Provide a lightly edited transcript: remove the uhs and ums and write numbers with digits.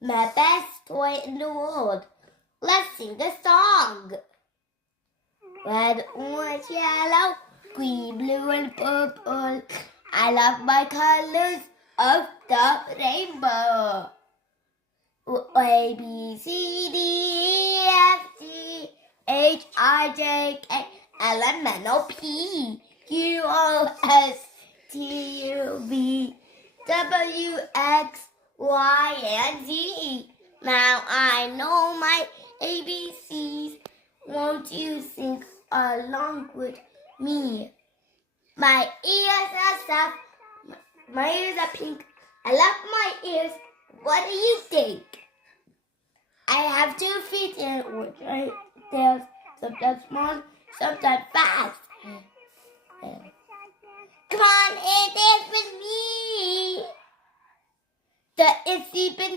my best toy in the world. Let's sing a song. Red, orange, yellow, green, blue, and purple. I love my colors of the rainbow. A, B, C, D, E, F, G, H, I, J, K, L, M, N, O, P, Q, R, S, T, U, V, W, X, Y, and Z. Now I know my ABCs. Won't you sing along with me? My ears are soft. My ears are pink. I love my ears. What do you think? I have 2 feet and they're sometimes small, sometimes fast. Come on and dance with me. The itsy bitsy